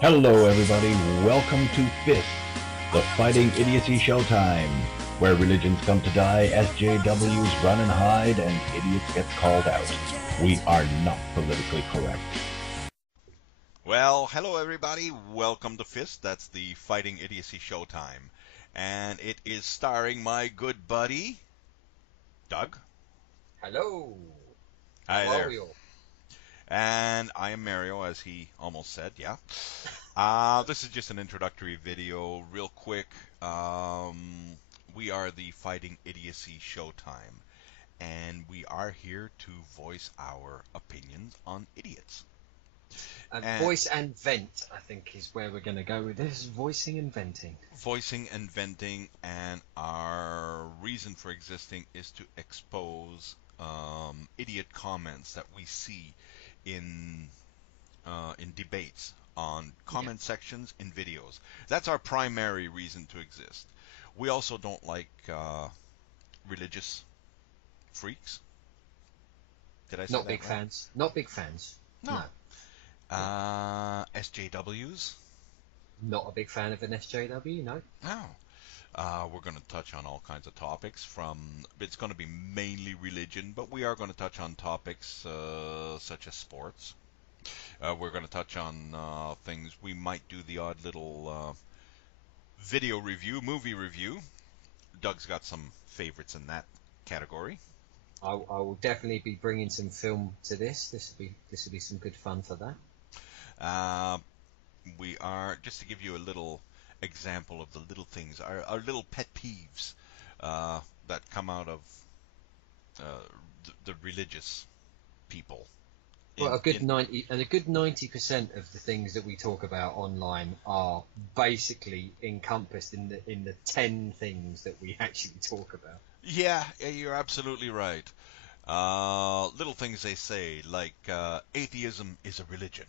Hello, everybody. Welcome to F.I.S.T, the Fighting Idiocy Showtime, where religions come to die, SJWs run and hide, and idiots get called out. We are not politically correct. Well, hello everybody. Welcome to F.I.S.T. That's the Fighting Idiocy Showtime. And it is starring my good buddy, Doug. Hello. Hi How are there. we all? And I am Mario, as he almost said, yeah. This is just an introductory video, real quick. We are the Fighting Idiocy Showtime, and we are here to voice our opinions on idiots. Voice and vent, I think, is where we're going to go with this. Voicing and venting. Voicing and venting, and our reason for existing is to expose idiot comments that we see in debates, on comment sections, in videos. That's our primary reason to exist. We also don't like religious freaks. Did I say Not that big right? fans. Not big fans. No. No. SJWs? Not a big fan of an SJW, no. No. We're going to touch on all kinds of topics. It's going to be mainly religion, but we are going to touch on topics such as sports. We're going to touch on things. We might do the odd little video review, movie review. Doug's got some favorites in that category. I will definitely be bringing some film to this. This will be some good fun for that. We are, just to give you a little example of the little things, our little pet peeves that come out of the religious people. Well, a good 90% of the things that we talk about online are basically encompassed in the 10 things that we actually talk about. Yeah, you're absolutely right. Little things they say, like atheism is a religion.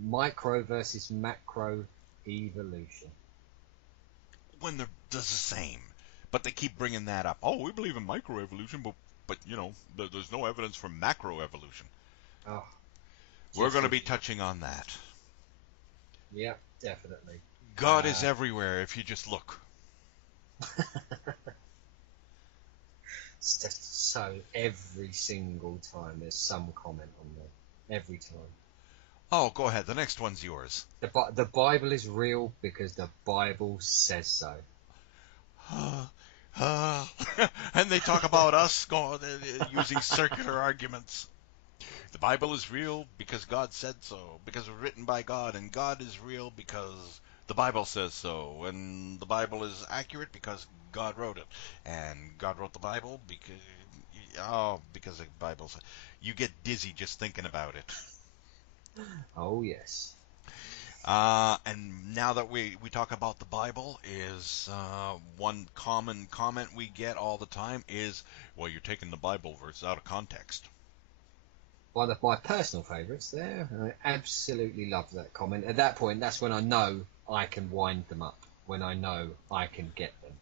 Micro versus macro evolution. When they're the same, but they keep bringing that up. Oh, we believe in microevolution, but there's no evidence for macroevolution. Oh, We're going to be touching on that. Yeah, definitely. God is everywhere if you just look. It's just so every single time there's some comment on there. Every time. Oh, go ahead. The next one's yours. The Bible is real because the Bible says so. And they talk about us using circular arguments. The Bible is real because God said so, because it was written by God, and God is real because the Bible says so, and the Bible is accurate because God wrote it, and God wrote the Bible because the Bible says. You get dizzy just thinking about it. Oh yes. And now that we talk about the Bible, is one common comment we get all the time is, well, you're taking the Bible verse out of context. One of my personal favourites there. I absolutely love that comment. At that point, that's when I know I can wind them up. When I know I can get them.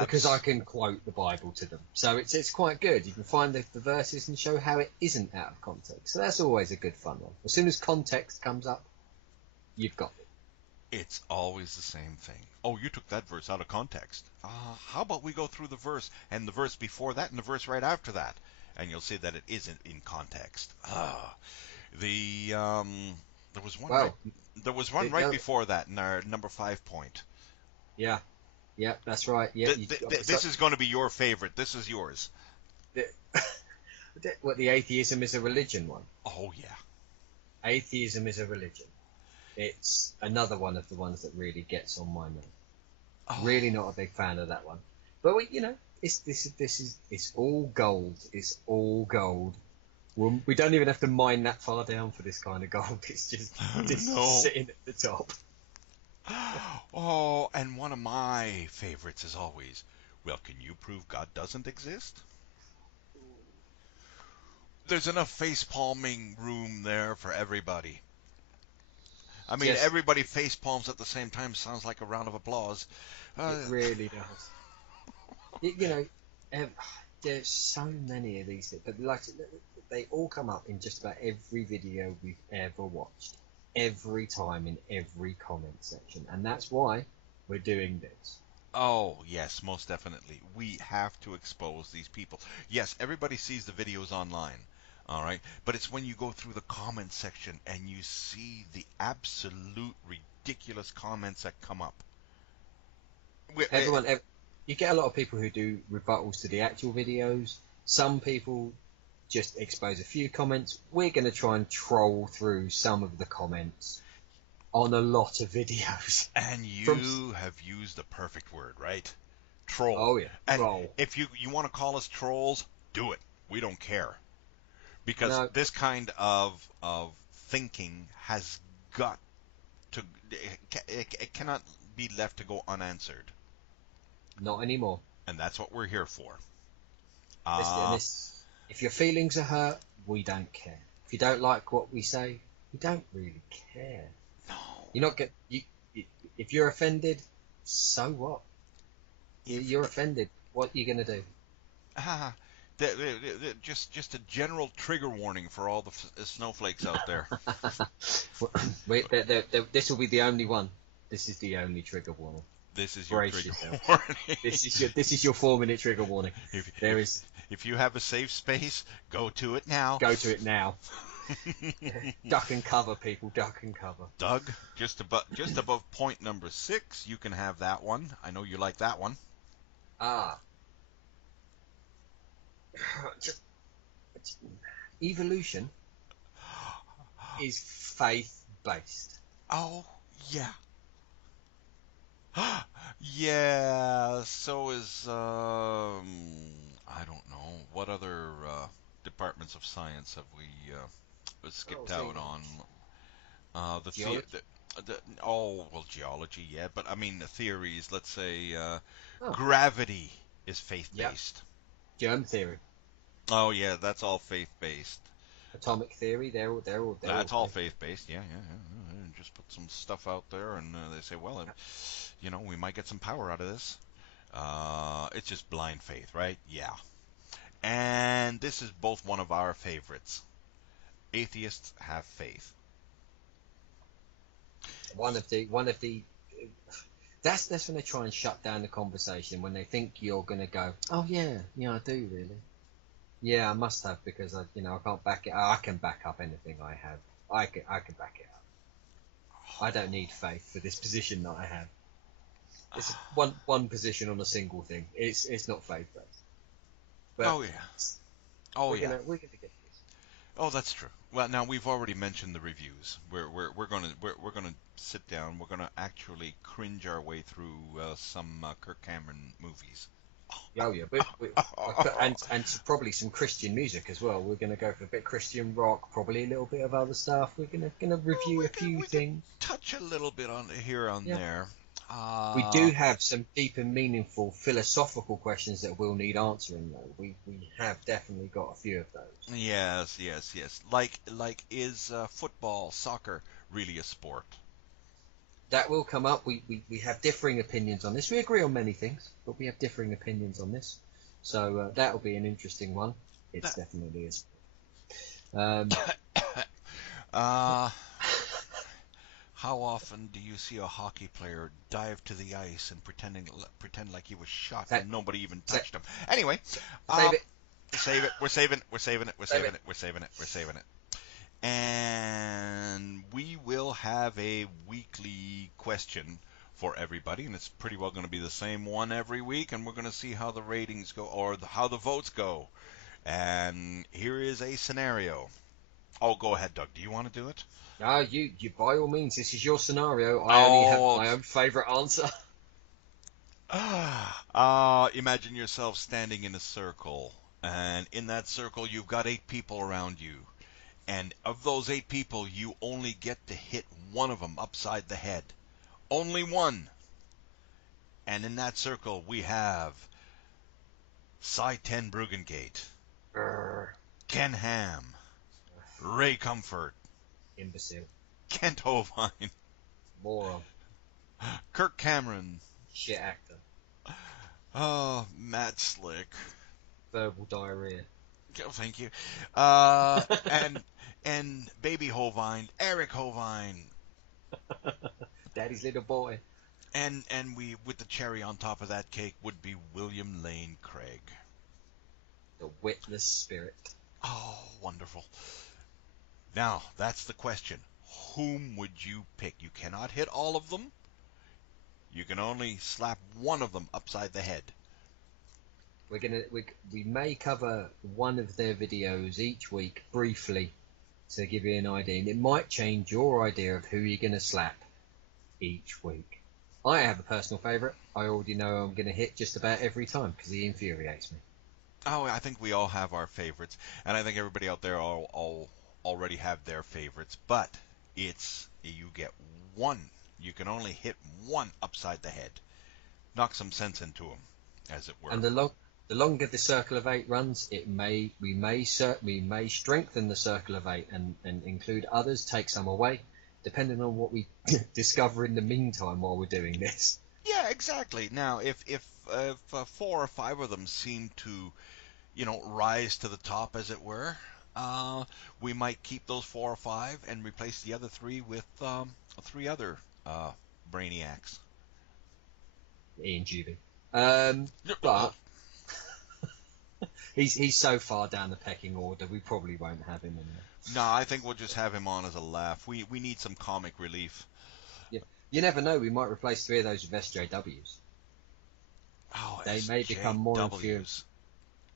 Because I can quote the Bible to them. So it's quite good. You can find the verses and show how it isn't out of context. So that's always a good fun one. As soon as context comes up, you've got it. It's always the same thing. Oh, you took that verse out of context. How about we go through the verse and the verse before that and the verse right after that, and you'll see that it isn't in context. There was one. There was one right before that in our number 5 point. Yeah. Yeah, that's right. Yeah. This is going to be your favorite. This is yours. What, the atheism is a religion one? Oh yeah. Atheism is a religion. It's another one of the ones that really gets on my nerve. Oh. Really not a big fan of that one. But it's all gold. It's all gold. We don't even have to mine that far down for this kind of gold. It's just sitting at the top. Oh, and one of my favorites is always, well, can you prove God doesn't exist? There's enough face-palming room there for everybody. I mean, everybody face-palms at the same time. Sounds like a round of applause. It really does. There's so many of these, but like they all come up in just about every video we've ever watched, every time in every comment section, and that's why we're doing this. Oh, yes, most definitely. We have to expose these people. Yes, everybody sees the videos online, all right? But it's when you go through the comment section and you see the absolute ridiculous comments that come up. You get a lot of people who do rebuttals to the actual videos. Some people just expose a few comments. We're going to try and troll through some of the comments on a lot of videos. And you have used the perfect word, right? Troll. Oh yeah, And troll. if you want to call us trolls, do it. We don't care. Because No, this kind of thinking has got to it cannot be left to go unanswered. not anymore. And that's what we're here for. If your feelings are hurt, we don't care. If you don't like what we say, we don't really care. No. You're not get you. If you're offended, so what? You're offended. What are you going to do? Ah, just a general trigger warning for all the snowflakes out there. Wait, this will be the only one. This is the only trigger warning. This is your Brace trigger yourself. warning. This is your 4-minute trigger warning. If you have a safe space, go to it now. Go to it now. Duck and cover, people. Duck and cover. Doug, just above point number 6, you can have that one. I know you like that one. Evolution is faith-based. Oh, yeah. Yeah, so is, I don't know, what other departments of science have we skipped out on? Geology? Geology, yeah, but I mean, the theories, let's say, Oh, gravity is yep. faith-based. Germ theory, Oh, yeah, that's all faith-based. atomic theory. They're all. That's all faith-based, yeah. Just put some stuff out there, and they say, well, we might get some power out of this. It's just blind faith, right? Yeah. And this is both one of our favorites. Atheists have faith. One of the. That's when they try and shut down the conversation, when they think you're going to go, oh yeah, I do really. Yeah, I must have, because I can't back it. I can back up anything I have. I can back it up. I don't need faith for this position that I have. It's one position on a single thing. It's not faith based. Oh yeah. Oh we're yeah. We're gonna get this. Oh, that's true. Well, now we've already mentioned the reviews. We're gonna sit down. We're gonna actually cringe our way through some Kirk Cameron movies. Oh yeah, but and probably some Christian music as well. We're gonna go for a bit of Christian rock, probably a little bit of other stuff. We're gonna review a few things. Touch a little bit on here on there. We do have some deep and meaningful philosophical questions that will need answering, though. We have definitely got a few of those. Yes. Like is football, soccer really a sport? That will come up. We have differing opinions on this. We agree on many things, but we have differing opinions on this. So that will be an interesting one. It's definitely a sport. How often do you see a hockey player dive to the ice and pretend like he was shot and nobody even touched him? Anyway, save it. We're saving it. And we will have a weekly question for everybody, and it's pretty well going to be the same one every week, and we're going to see how the ratings go, or how the votes go. And here is a scenario. Oh, go ahead, Doug. Do you want to do it? No, you by all means. This is your scenario. I only have my own favourite answer. Imagine yourself standing in a circle, and in that circle you've got 8 people around you. And of those 8 people, you only get to hit one of them upside the head. Only one. And in that circle, we have Cy Ten Brugengate, Ken Ham, Ray Comfort, Imbecile, Kent Hovind, moron, Kirk Cameron, shit actor, Matt Slick, verbal diarrhea. Oh, thank you. And baby Hovine, Eric Hovine, Daddy's little boy. and we with the cherry on top of that cake would be William Lane Craig. The witless spirit. Oh, wonderful. Now, that's the question. Whom would you pick? You cannot hit all of them. You can only slap one of them upside the head. We may cover one of their videos each week briefly to give you an idea, and it might change your idea of who you're going to slap each week. I have a personal favourite. I already know I'm going to hit just about every time because he infuriates me. Oh, I think we all have our favorites, and I think everybody out there all already have their favorites. But it's you get one. You can only hit one upside the head. Knock some sense into him, as it were. And the longer the circle of eight runs, we may strengthen the circle of eight and include others, take some away, depending on what we discover in the meantime while we're doing this. Yeah, exactly. Now, if four or five of them seem to, rise to the top, as it were, we might keep those four or five and replace the other three with three other brainiacs. Ian Juby. Oh, But he's so far down the pecking order, we probably won't have him in there. no, I think we'll just have him on as a laugh. We need some comic relief. Yeah, you never know. We might replace three of those with SJWs. Oh, They may become more SJWs.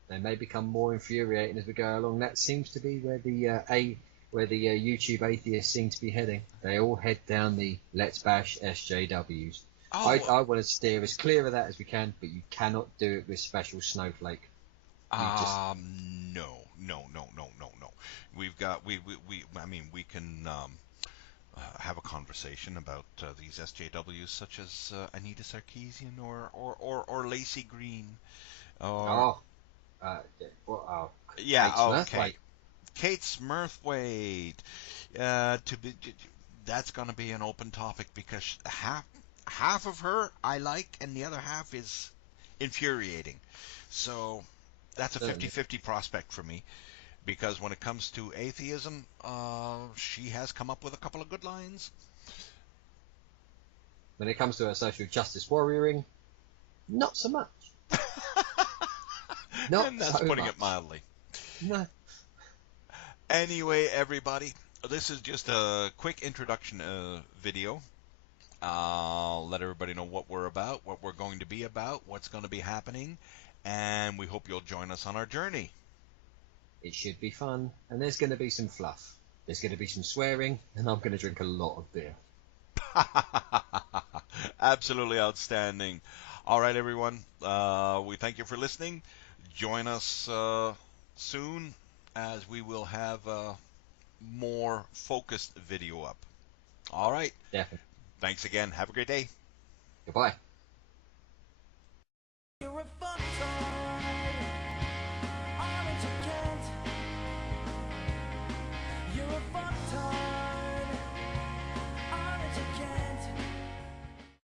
They may become more infuriating as we go along. That seems to be where the YouTube atheists seem to be heading. They all head down the let's bash SJWs. Oh, I want to steer as clear of that as we can, but you cannot do it with Special Snowflake. no. We've got I mean, we can have a conversation about these SJWs, such as Anita Sarkeesian or Lacey Green, or yeah, Kate okay, Smurthwaite. Kate Smurthwaite. To be That's going to be an open topic because half of her I like, and the other half is infuriating. So that's a Certainly. 50-50 prospect for me. Because when it comes to atheism, she has come up with a couple of good lines. When it comes to her social justice warrioring, not so much. Not And that's so putting much. it mildly. No. Anyway, everybody, this is just a quick introduction video. I'll let everybody know what we're about, what we're going to be about, what's going to be happening, and we hope you'll join us on our journey. It should be fun, and there's going to be some fluff. There's going to be some swearing, and I'm going to drink a lot of beer. Absolutely outstanding. All right, everyone. We thank you for listening. Join us soon, as we will have more focused video up. All right. Definitely. Thanks again. Have a great day. Goodbye. You're a